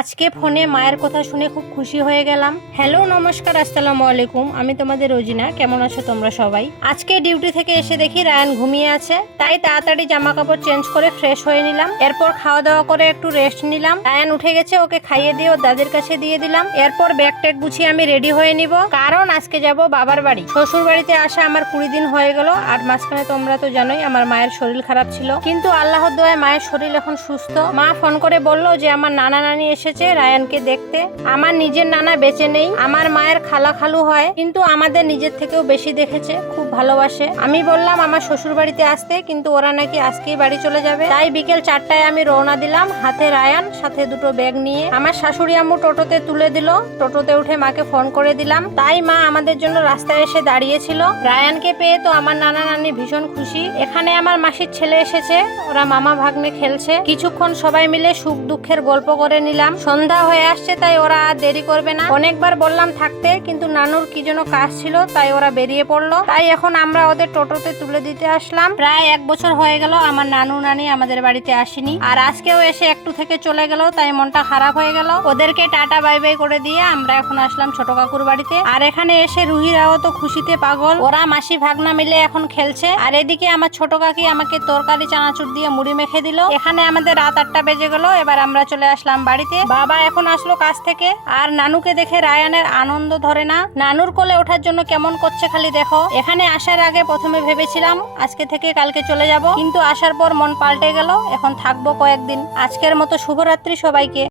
আজকে ফোনে মায়ের কথা শুনে খুব খুশি হয়ে গেলাম। হ্যালো, নমস্কার, আসসালামু আলাইকুম। আমি তোমাদের রোজিনা। কেমন আছো তোমরা সবাই? আজকে ডিউটি থেকে এসে দেখি রায়ান ঘুমিয়ে আছে, তাই তাড়াতাড়ি জামা কাপড় চেঞ্জ করে ফ্রেশ হয়ে নিলাম। এরপর খাওয়া দাওয়া করে একটু রেস্ট নিলাম। রায়ান উঠে গেছে, ওকে খাইয়ে দিয়ে ওর দাদির কাছে দিয়ে দিলাম। এরপর ব্যাগ ট্যাগ গুছিয়ে আমি রেডি হয়ে নিব, কারণ আজকে যাব বাবার বাড়ি। শ্বশুর বাড়িতে আসা আমার 20 দিন হয়ে গেল, আর মাঝখানে তোমরা তো জানোই আমার মায়ের শরীর খারাপ ছিল, কিন্তু আল্লাহর দয়ায় মায়ের শরীর এখন সুস্থ। মা ফোন করে বলল যে আমার নানা নানি এসেছে রায়ানকে দেখতে। আমার নিজের নানা বেঁচে নেই, আমার মায়ের খালা খালু হয়, কিন্তু আমাদের নিজের থেকেও বেশি দেখেছে, খুব ভালোবাসে। আমি বললাম আমার শ্বশুর বাড়িতে আসতে, কিন্তু ওরা নাকি আজকেই বাড়ি চলে যাবে। তাই বিকেল 4টায় আমি রওনা দিলাম, হাতে রায়ান, সাথে দুটো ব্যাগ নিয়ে। আমার শাশুড়ি আম্মু টোটোতে তুলে দিল। টোটোতে উঠে মাকে ফোন করে দিলাম, তাই মা আমাদের জন্য রাস্তায় এসে দাঁড়িয়েছিল। রায়ানকে পেয়ে তো আমার নানা নানি ভীষণ খুশি। এখানে আমার মাসির ছেলে এসেছে, ওরা মামা ভাগ্নে খেলছে। কিছুক্ষণ সবাই মিলে সুখ দুঃখের গল্প করে নিলাম। সন্ধ্যা হয়ে আসছে, তাই ওরা আর দেরি করবে না। অনেকবার বললাম থাকতে, কিন্তু নানুর কি যেন কাজ ছিল, তাই ওরা বেরিয়ে পড়লো। তাই এখন আমরা ওদের টোটোতে তুলে দিতে আসলাম। প্রায় 1 বছর হয়ে গেল আমার নানু নানি আমাদের বাড়িতে আসেনি, আর আজকেও এসে একটু থেকে চলে গেল, তাই মনটা খারাপ হয়ে গেল। ওদেরকে টাটা বাই বাই করে দিয়ে আমরা এখন আসলাম ছোট কাকুর বাড়িতে। আর এখানে এসে রুহিরাও তো খুশিতে পাগল, ওরা মাসি ভাগনা মিলে এখন খেলছে। আর এদিকে আমার ছোট কাকি আমাকে তরকারি চানাচুর দিয়ে মুড়ি মেখে দিল। এখানে আমাদের রাত 8টা বেজে গেল। এবার আমরা চলে আসলাম বাড়িতে। বাবা এখন আসলো কাজ থেকে, আর নানুকে দেখে রায়ানের আনন্দ ধরে না। নানুর কোলে ওঠার জন্য কেমন করছে খালি দেখো। এখানে আসার আগে প্রথমে ভেবেছিলাম আজকে থেকে কালকে চলে যাব, কিন্তু আসার পর মন পাল্টে গেল, এখন থাকবো কয়েকদিন। আজকের মতো শুভরাত্রি সবাইকে।